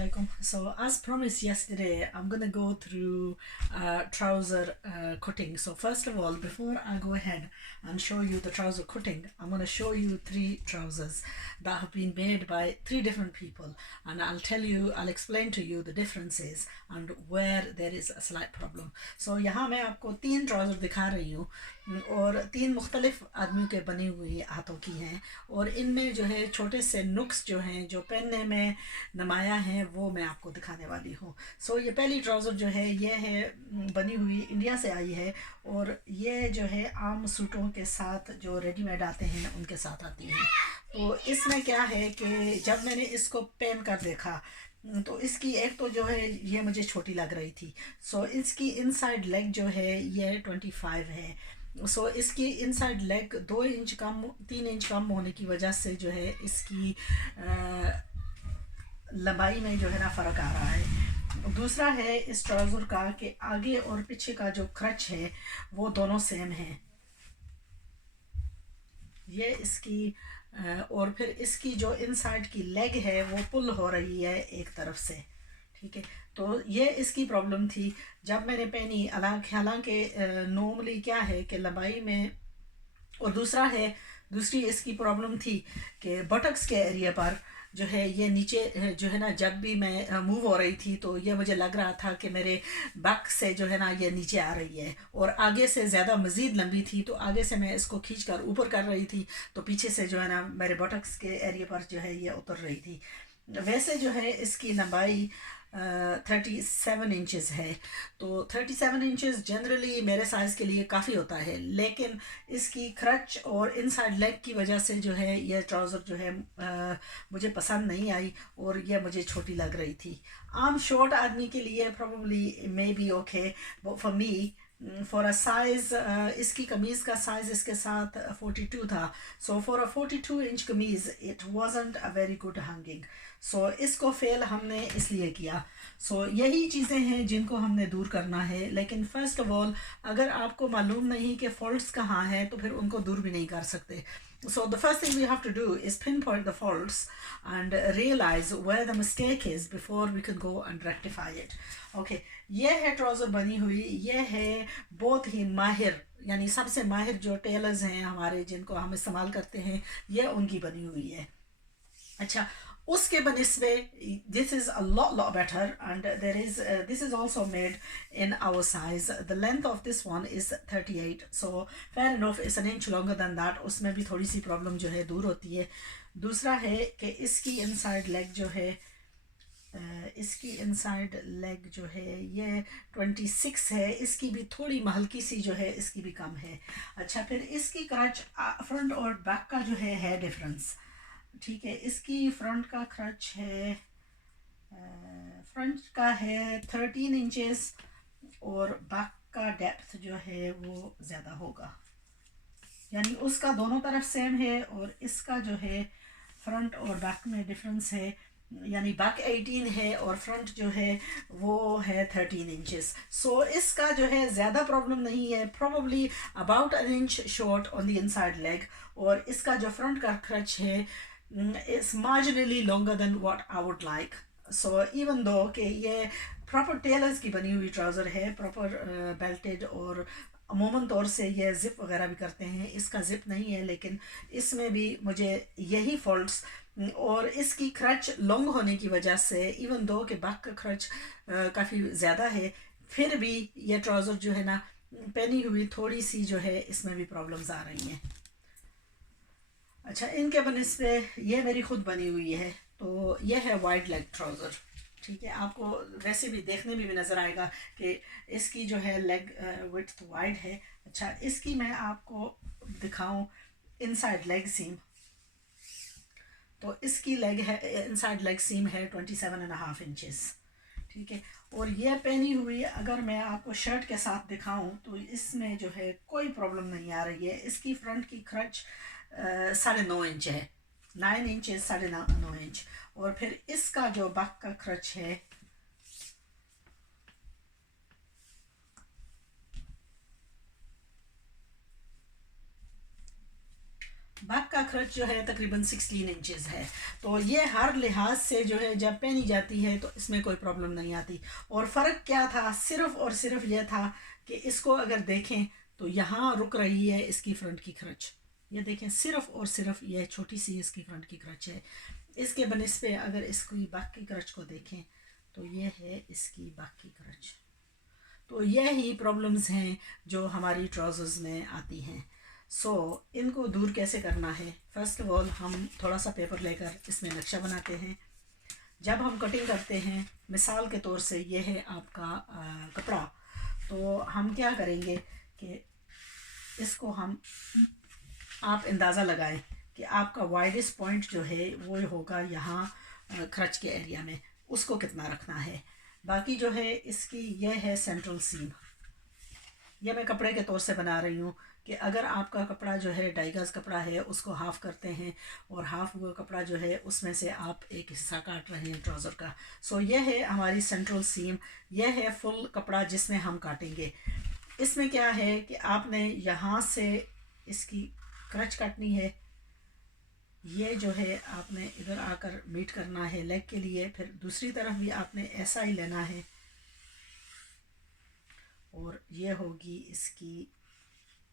alaikum. So, as promised yesterday, I'm gonna go through trouser cutting. So, first of all, before I go ahead and show you the trouser cutting, I'm gonna show you three trousers that have been made by three different people, and I'll explain to you the differences and where there is a slight problem. So, यहाँ मैं आपको तीन trouser दिखा रही हूँ और तीन मुख्तलिफ आदमियों के बनी हुई हाथों की हैं, और इनमें जो है छोटे से नुक्स जो हैं जो पहनने में नुमाया हैं वो मैं आपको दिखाने वाली हूँ। सो ये पहली ट्राउज़र जो है ये है बनी हुई इंडिया से आई है, और ये जो है आम सूटों के साथ जो रेडीमेड आते हैं उनके साथ आती है। तो इसमें क्या है कि जब मैंने इसको पहन कर देखा तो इसकी एक तो जो है ये मुझे छोटी लग रही थी। सो इसकी इनसाइड लेग जो है ये 25 है। सो इसकी इनसाइड लेग 2 इंच कम 3 इंच कम होने की वजह से जो है इसकी लंबाई में जो है ना फ़र्क आ रहा है। दूसरा है इस ट्राउज़र का कि आगे और पीछे का जो क्रच है वो दोनों सेम है। ये इसकी और फिर इसकी जो इनसाइड की लेग है वो पुल हो रही है एक तरफ से। ठीक है, तो ये इसकी प्रॉब्लम थी जब मैंने पहनी। हालांकि नॉर्मली क्या है कि लंबाई में, और दूसरी इसकी प्रॉब्लम थी कि बटक्स के एरिया पर जो है ये नीचे जो है ना, जब भी मैं मूव हो रही थी तो ये मुझे लग रहा था कि मेरे बैक से जो है ना ये नीचे आ रही है, और आगे से ज़्यादा मज़ीद लंबी थी तो आगे से मैं इसको खींच कर ऊपर कर रही थी तो पीछे से जो है ना मेरे बटक्स के एरिया पर जो है ये उतर रही थी। वैसे जो है इसकी लंबाई 37 इंचज़ है, तो 37 इंचज़ जनरली मेरे साइज़ के लिए काफ़ी होता है, लेकिन इसकी क्रच और इनसाइड लेग की वजह से जो है यह ट्राउज़र जो है मुझे पसंद नहीं आई और यह मुझे छोटी लग रही थी। आम शॉर्ट आदमी के लिए probably may be okay, for me for a size इसकी कमीज़ का साइज़ इसके साथ 42 था। सो फॉर अ 42 इंच कमीज़ it wasn't a very good hanging. So इसको फेल हमने इसलिए किया। सो यही चीज़ें हैं जिनको हमने दूर करना है, लेकिन फ़र्स्ट ऑफ ऑल अगर आपको मालूम नहीं कि फॉल्ट्स कहाँ हैं तो फिर उनको दूर भी नहीं कर सकते। So the first thing we have to do is pinpoint the faults and realize where the mistake is before we can go and rectify it. Okay, ये है ट्राउज़र बनी हुई, ये है बहुत ही माहिर, यानी सबसे माहिर जो टेलर्स हैं हमारे जिनको हम इस्तेमाल करते हैं, ये उनकी बनी हुई है। अच्छा, उसके बनिस्बे this is a lot better, and this is also made in our size. The length of this one is 38, so fair enough, it's an inch longer than that. उसमें भी थोड़ी सी प्रॉब्लम जो है दूर होती है। दूसरा है कि इसकी इनसाइड लेग जो है जो है ये 26 है, इसकी भी थोड़ी हल्की सी जो है इसकी भी कम है। अच्छा, फिर इसकी क्रच फ्रंट और बैक का जो है डिफरेंस। ठीक है, इसकी फ्रंट का क्रच है फ्रंट का है 13 इंचेस, और बैक का डेप्थ जो है वो ज़्यादा होगा, यानी उसका दोनों तरफ सेम है और इसका जो है फ्रंट और बैक में डिफरेंस है, यानी बैक 18 है और फ्रंट जो है वो है 13 इंचेस। सो इसका जो है ज़्यादा प्रॉब्लम नहीं है, probably about an inch short on the inside leg, और इसका जो फ्रंट का क्रच है is marginally longer than what I would like. So even though कि ये प्रॉपर टेलर्स की बनी हुई ट्राउज़र है, प्रॉपर बेल्टेड, और अमूमन तौर से ये ज़िप वगैरह भी करते हैं, इसका ज़िप नहीं है, लेकिन इसमें भी मुझे यही फॉल्ट्स, और इसकी क्रच लॉन्ग होने की वजह से इवन दो कि बैक का क्रच काफ़ी ज़्यादा है, फिर भी ये ट्राउज़र जो है ना पहनी हुई थोड़ी सी जो है इसमें भी प्रॉब्लम्स आ रही हैं। अच्छा, इनके बनिस्बे ये मेरी खुद बनी हुई है, तो ये है वाइड लेग ट्राउज़र। ठीक है, आपको वैसे भी देखने में भी नज़र आएगा कि इसकी जो है लेग विड्थ वाइड है। अच्छा, इसकी मैं आपको दिखाऊं इनसाइड लेग सीम, तो इसकी लेग है इनसाइड लेग सीम है 27.5 इंचेस। ठीक है, और ये पहनी हुई अगर मैं आपको शर्ट के साथ दिखाऊं तो इसमें जो है कोई प्रॉब्लम नहीं आ रही है। इसकी फ्रंट की क्रच 9.5 इंच है, 9 इंच 9.5 इंच, और फिर इसका जो बैक का क्रच है बैक का क्रच जो है तकरीबन 16 इंचेस है। तो ये हर लिहाज से जो है जब पहनी जाती है तो इसमें कोई प्रॉब्लम नहीं आती। और फ़र्क क्या था, सिर्फ़ और सिर्फ यह था कि इसको अगर देखें तो यहाँ रुक रही है इसकी फ्रंट की क्रच। ये देखें, सिर्फ़ और सिर्फ यह छोटी सी इसकी फ्रंट की क्रच है। इसके बनिस्बत अगर इसकी बैक की क्रच को देखें तो ये है इसकी बैक की क्रच। तो यह ही प्रॉब्लम्स हैं जो हमारी ट्राउज़र्स में आती हैं। इनको दूर कैसे करना है? फ़र्स्ट ऑफ ऑल हम थोड़ा सा पेपर लेकर इसमें नक्शा बनाते हैं। जब हम कटिंग करते हैं, मिसाल के तौर से ये है आपका कपड़ा, तो हम क्या करेंगे कि इसको आप अंदाज़ा लगाएं कि आपका वाइडेस्ट पॉइंट जो है वो होगा यहाँ क्रच के एरिया में, उसको कितना रखना है। बाकी जो है इसकी यह है सेंट्रल सीम। यह मैं कपड़े के तौर से बना रही हूँ कि अगर आपका कपड़ा जो है 2.5 गज कपड़ा है, उसको हाफ़ करते हैं और हाफ़ हुआ कपड़ा जो है उसमें से आप एक हिस्सा काट रहे हैं ट्राउज़र का। यह है हमारी सेंट्रल सीम, यह है फुल कपड़ा जिसमें हम काटेंगे। इसमें क्या है कि आपने यहाँ से इसकी क्रच काटनी है, ये जो है आपने इधर आकर मीट करना है लेग के लिए, फिर दूसरी तरफ भी आपने ऐसा ही लेना है और ये होगी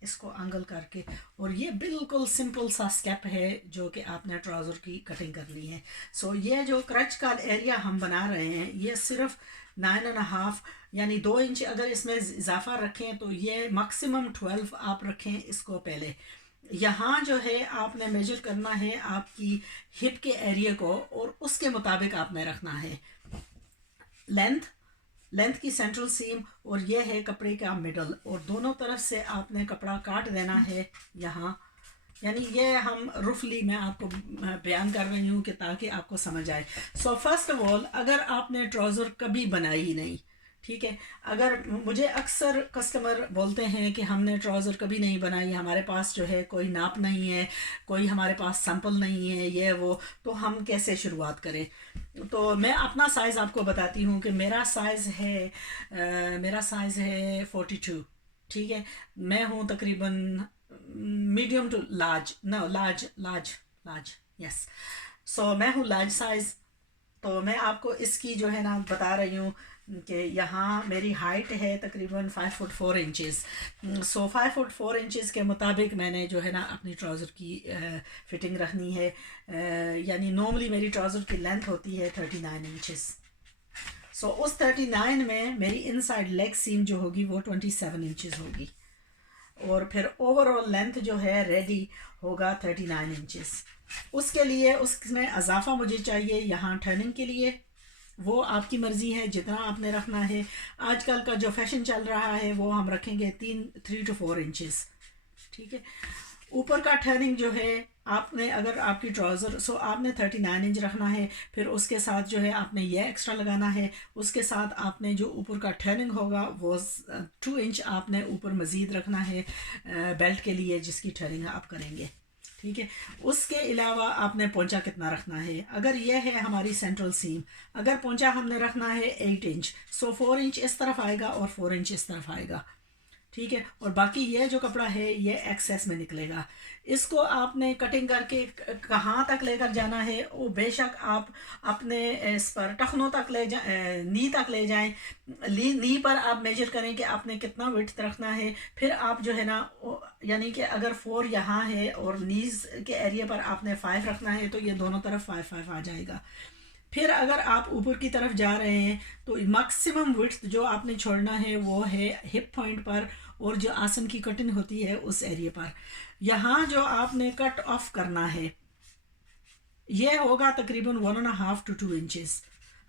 इसको एंगल करके। और ये बिल्कुल सिंपल सा स्टेप है जो कि आपने ट्राउज़र की कटिंग करनी है। ये जो क्रच का एरिया हम बना रहे हैं ये सिर्फ 9.5 यानी 2 इंच अगर इसमें इजाफा रखें तो ये मैक्सिमम 12 आप रखें इसको। पहले यहाँ जो है आपने मेजर करना है आपकी हिप के एरिया को और उसके मुताबिक आपने रखना है लेंथ की सेंट्रल सीम, और यह है कपड़े का मिडल, और दोनों तरफ से आपने कपड़ा काट देना है यहाँ। यानी ये हम रफली मैं आपको बयान कर रही हूँ कि ताकि आपको समझ आए। फर्स्ट ऑफ ऑल, अगर आपने ट्राउज़र कभी बनाई ही नहीं, ठीक है, अगर मुझे अक्सर कस्टमर बोलते हैं कि हमने ट्राउज़र कभी नहीं बनाई, हमारे पास जो है कोई नाप नहीं है, कोई हमारे पास सैंपल नहीं है, ये वो, तो हम कैसे शुरुआत करें। तो मैं अपना साइज़ आपको बताती हूँ कि मेरा साइज़ है 42, ठीक है। मैं हूँ तकरीबन medium to large, large, yes. मैं हूँ लार्ज साइज़। तो मैं आपको इसकी जो है ना बता रही हूँ कि यहाँ मेरी हाइट है तकरीबन 5 फुट 4 इंचेस। 5 फुट 4 इंचेस के मुताबिक मैंने जो है ना अपनी ट्राउज़र की फ़िटिंग रखनी है। यानी नॉर्मली मेरी ट्राउज़र की लेंथ होती है 39 इंचेस। उस 39 में मेरी इनसाइड लेग सीम जो होगी वो 27 इंचेस होगी, और फिर ओवरऑल लेंथ जो है रेडी होगा 39 इंचेस। उसके लिए उसमें इजाफा मुझे चाहिए यहाँ टर्निंग के लिए, वो आपकी मर्ज़ी है जितना आपने रखना है। आजकल का जो फैशन चल रहा है वो हम रखेंगे 3 to 4 इंचेस, ठीक है। ऊपर का टर्निंग जो है आपने, अगर आपकी ट्राउज़र आपने 39 इंच रखना है, फिर उसके साथ जो है आपने ये एक्स्ट्रा लगाना है, उसके साथ आपने जो ऊपर का टर्निंग होगा वो 2 इंच आपने ऊपर मज़ीद रखना है बेल्ट के लिए जिसकी टर्निंग आप करेंगे, ठीक है। उसके अलावा आपने पोंचा कितना रखना है, अगर यह है हमारी सेंट्रल सीम, अगर पोंचा हमने रखना है 8 इंच, 4 इंच इस तरफ आएगा और 4 इंच इस तरफ आएगा, ठीक है। और बाकी ये जो कपड़ा है ये एक्सेस में निकलेगा। इसको आपने कटिंग करके कहाँ तक लेकर जाना है वो बेशक आप अपने इस पर टखनों तक नी तक ले जाएं। नी पर आप मेजर करें कि आपने कितना विड्थ रखना है। फिर आप जो है ना यानी कि अगर 4 यहाँ है और नीज के एरिया पर आपने 5 रखना है तो ये दोनों तरफ 5 आ जाएगा। फिर अगर आप ऊपर की तरफ जा रहे हैं तो मैक्सिमम विड्थ जो आपने छोड़ना है वो है हिप पॉइंट पर, और जो आसन की कटिंग होती है उस एरिया पर। यहाँ जो आपने कट ऑफ करना है ये होगा तकरीबन 1.5 to 2 इंचेस।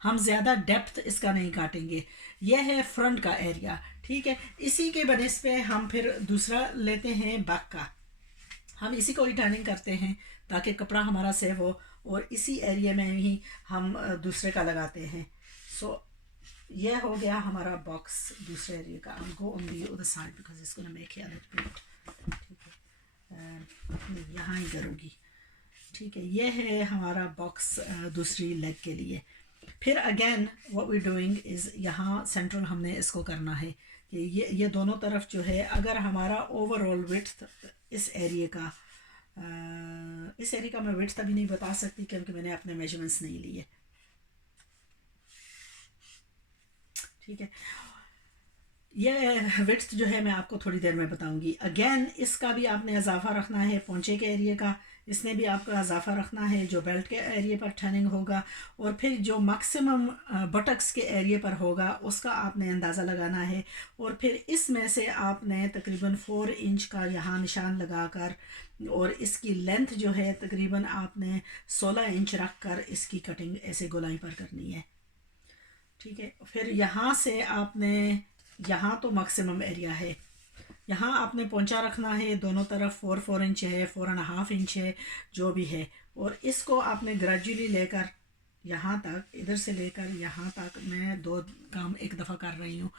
हम ज़्यादा डेप्थ इसका नहीं काटेंगे। यह है फ्रंट का एरिया, ठीक है। इसी के बेसिस पे हम फिर दूसरा लेते हैं बैक का। हम इसी को रिटर्निंग करते हैं ताकि कपड़ा हमारा सेव हो, और इसी एरिया में ही हम दूसरे का लगाते हैं। यह हो गया हमारा बॉक्स दूसरे एरिया का। I'll go on the other side because it's going to make it a little bit, ठीक है। यहाँ ही करूँगी, ठीक है। यह है हमारा बॉक्स दूसरी लेग के लिए। फिर again what we doing is यहाँ सेंट्रल हमने इसको करना है कि ये दोनों तरफ जो है, अगर हमारा ओवरऑल विड्थ इस एरिया का इस एरिया का मैं विड्थ अभी नहीं बता सकती क्योंकि मैंने अपने मेजरमेंट्स नहीं लिए। ठीक है, ये विड्थ जो है मैं आपको थोड़ी देर में बताऊंगी। अगेन इसका भी आपने इजाफा रखना है, पोंचे के एरिया का इसने भी आपका इजाफा रखना है जो बेल्ट के एरिया पर टर्निंग होगा, और फिर जो मैक्सिमम बटक्स के एरिया पर होगा उसका आपने अंदाज़ा लगाना है। और फिर इसमें से आपने तकरीबन 4 इंच का यहाँ निशान लगाकर और इसकी लेंथ जो है तकरीबन आपने 16 इंच रख कर इसकी कटिंग ऐसे गोलाई पर करनी है। ठीक है, फिर यहाँ से आपने यहाँ तो मैक्सिमम एरिया है, यहाँ आपने पोंचा रखना है, दोनों तरफ 4 इंच है, 4.5 इंच है, जो भी है। और इसको आपने ग्रेजुअली लेकर यहाँ तक, इधर से लेकर यहाँ तक मैं 2 काम एक दफ़ा कर रही हूँ।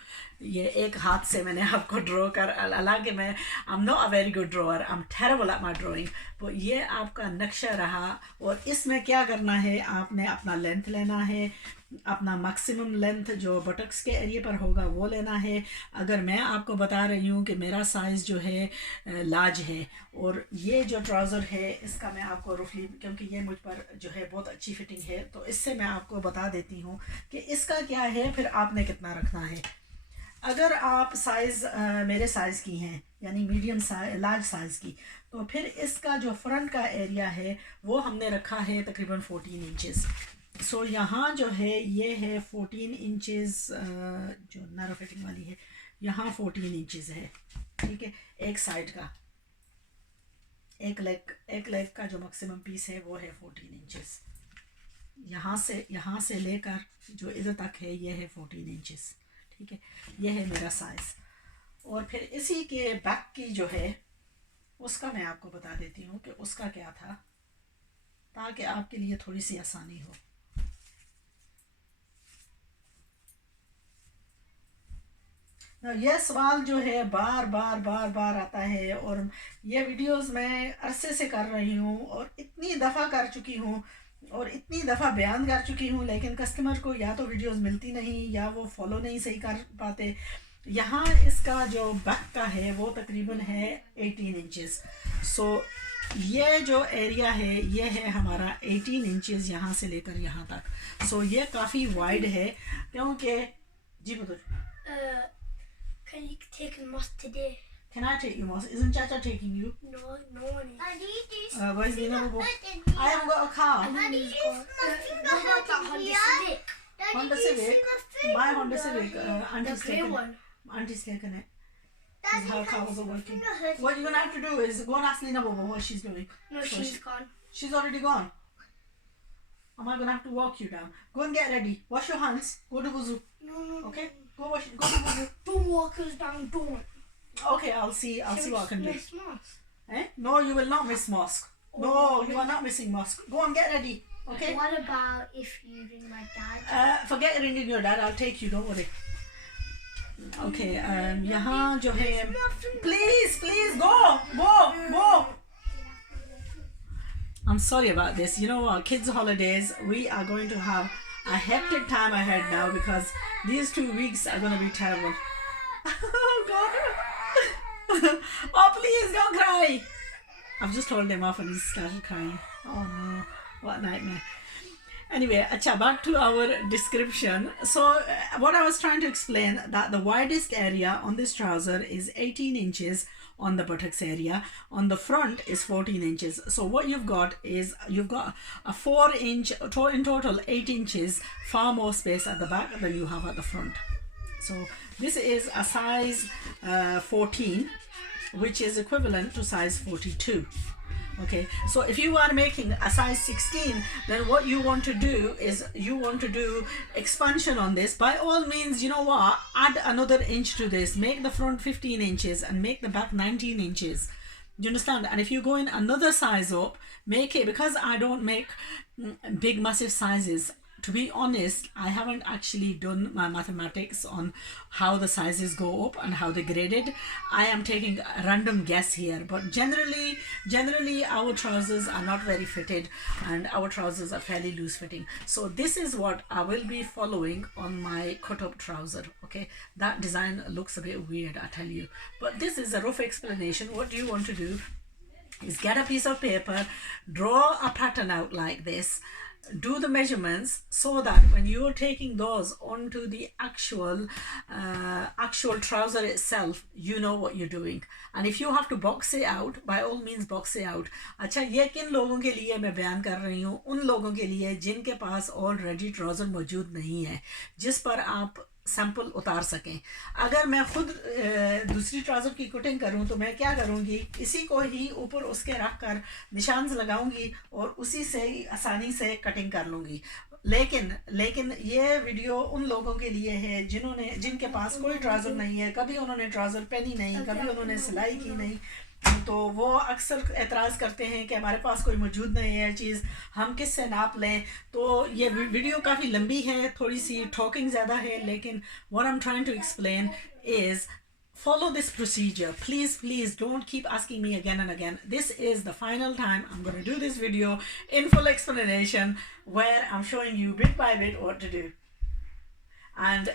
ये एक हाथ से मैंने आपको ड्रॉ कर, हालांकि मैं I am not a very good drawer, I am terrible at my drawing. तो ये आपका नक्शा रहा। और इसमें क्या करना है, आपने अपना लेंथ लेना है, अपना मैक्सिमम लेंथ जो बटक्स के एरिया पर होगा वो लेना है। अगर मैं आपको बता रही हूँ कि मेरा साइज़ जो है लार्ज है, और ये जो ट्राउज़र है इसका मैं आपको रफली, क्योंकि ये मुझ पर जो है बहुत अच्छी फिटिंग है, तो इससे मैं आपको बता देती हूँ कि इसका क्या है, फिर आपने कितना रखना है। अगर आप साइज़ मेरे साइज़ की हैं, यानी मीडियम साइज लार्ज साइज़ की, तो फिर इसका जो फ्रंट का एरिया है वो हमने रखा है तकरीबन 14 इंचेस। सो यहाँ जो है ये है 14 इंचेस, जो नैरो फिटिंग वाली है यहाँ 14 इंचेस है। ठीक है, एक साइड का, एक लेग का जो मैक्सिमम पीस है वो है 14 इंचेस। यहाँ से लेकर जो इधर तक है ये है 14 इंचेस। ठीक है, ये है मेरा साइज़। और फिर इसी के बैक की जो है उसका मैं आपको बता देती हूँ कि उसका क्या था, ताकि आपके लिए थोड़ी सी आसानी हो। यह सवाल जो है बार बार आता है, और ये वीडियोस मैं अरसे से कर रही हूँ और इतनी दफ़ा कर चुकी हूँ और इतनी दफ़ा बयान कर चुकी हूँ, लेकिन कस्टमर को या तो वीडियोस मिलती नहीं या वो फॉलो नहीं सही कर पाते। यहाँ इसका जो बैक का है वो तकरीबन है 18 इंचेस। सो ये जो एरिया है ये है हमारा 18 इंचेस यहाँ से लेकर यहाँ तक। सो ये काफ़ी वाइड है, क्योंकि जी बताओ। Can you take a moss today? Can I take you, Moss? Isn't Chacha taking you? No one is. I need this. Where's the number? I haven't got a car. Daddy, what about that Honda Civic? Honda Civic? My Honda Civic. Auntie's grey taken one. it. Auntie's taken it. Because her car wasn't working. What you're going to have to do is go and ask Lina Bobo what she's doing. No, So she's gone. She's already gone. Am I going to have to walk you down? Go and get ready. Wash your hands. Go to Wuzu. No. Okay? Go to Wuzu. Don't walk us down, don't. Okay, I'll see what I can do. Miss Moss. Eh? No, you will not miss mosque. No, you are not missing mosque. Go and get ready. Okay? What about if you ring my dad? Forget ringing your dad. I'll take you. Don't worry. Okay. यहाँ जो है, please go. I'm sorry about this. You know what? Kids' holidays. We are going to have a hectic time ahead now because these 2 weeks are going to be terrible. Oh God. Oh, please don't cry. I've just told him off and he started crying. Oh no, what a nightmare. Anyway, back to our description. So what I was trying to explain, that the widest area on this trouser is 18 inches on the buttocks area. On the front is 14 inches. So what you've got is a 4 inch, in total 8 inches, far more space at the back than you have at the front. So this is a size 14, which is equivalent to size 42. Okay, so if you are making a size 16, then what you want to do is you want to do expansion on this. By all means, you know what, add another inch to this, make the front 15 inches and make the back 19 inches. Do you understand? And if you go in another size up, make it, because I don't make big massive sizes, to be honest, I haven't actually done my mathematics on how the sizes go up and how they graded. I am taking a random guess here, but generally our trousers are not very fitted and our trousers are fairly loose fitting. So this is what I will be following on my cut up trouser. Okay, that design looks a bit weird, I tell you, but this is a rough explanation. What do you want to do? is get a piece of paper, draw a pattern out like this, do the measurements so that when you're taking those onto the actual trouser itself, you know what you're doing. And if you have to box it out, by all means box it out. अच्छा, ये किन लोगों के लिए मैं बयान कर रही हूँ? उन लोगों के लिए जिनके पास ऑलरेडी ट्राउज़र मौजूद नहीं है, जिस पर आप सैंपल उतार सकें। अगर मैं खुद दूसरी ट्राउज़र की कटिंग करूं तो मैं क्या करूंगी, इसी को ही ऊपर उसके रख कर निशान लगाऊंगी और उसी से ही आसानी से कटिंग कर लूँगी। लेकिन ये वीडियो उन लोगों के लिए है जिनके पास कोई ट्राउज़र नहीं है, कभी उन्होंने ट्राउज़र पहनी नहीं, कभी उन्होंने सिलाई की नहीं, तो वो अक्सर एतराज़ करते हैं कि हमारे पास कोई मौजूद नहीं है चीज़, हम किस से नाप लें। तो ये वीडियो काफ़ी लंबी है, थोड़ी सी टॉकिंग ज़्यादा है, लेकिन what I'm trying to explain is follow this procedure. Please don't keep asking me again and again. This is the final time I'm going to do this video in full explanation where I'm showing you bit by bit what to do. And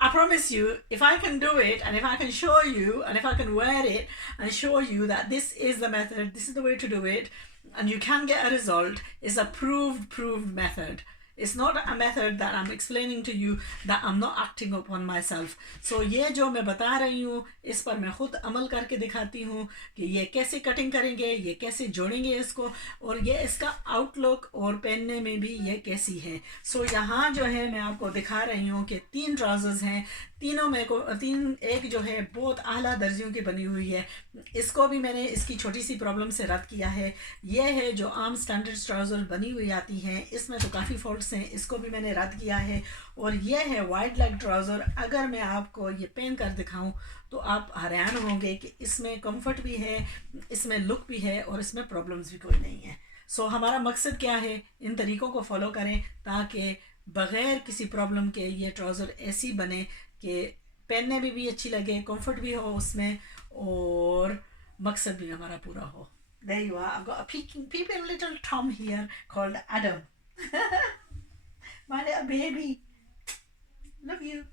I promise you, if I can do it and if I can show you and if I can wear it and show you that this is the method, this is the way to do it, and you can get a result, it's a proved method. It's not a method that I'm explaining to you that I'm not acting upon myself. So ये जो मैं बता रही हूँ, इस पर मैं खुद अमल करके दिखाती हूँ कि ये कैसे कटिंग करेंगे, ये कैसे जोड़ेंगे इसको, और ये इसका आउटलुक और पहनने में भी ये कैसी है। सो यहाँ जो है मैं आपको दिखा रही हूँ कि 3 ट्राउज़र्स हैं, तीनों में को एक जो है बहुत आला दर्जियों की बनी हुई है, इसको भी मैंने इसकी छोटी सी प्रॉब्लम से रद्द किया है। ये है जो आम स्टैंडर्ड ट्राउज़र बनी हुई आती हैं, इसमें तो काफ़ी फॉल्ट्स हैं, इसको भी मैंने रद्द किया है। और ये है वाइड लेग ट्राउज़र। अगर मैं आपको ये पहन कर दिखाऊं तो आप हैरान होंगे कि इसमें कंफर्ट भी है, इसमें लुक भी है और इसमें प्रॉब्लम्स भी कोई नहीं है। सो हमारा मकसद क्या है, इन तरीक़ों को फॉलो करें ताकि बग़ैर किसी प्रॉब्लम के ये ट्राउज़र ऐसी बने कि पहनने में भी अच्छी लगे, कंफर्ट भी हो उसमें और मकसद भी हमारा पूरा हो। There you are. I've got a peeping little Tom here called Adam. My little baby. Love you.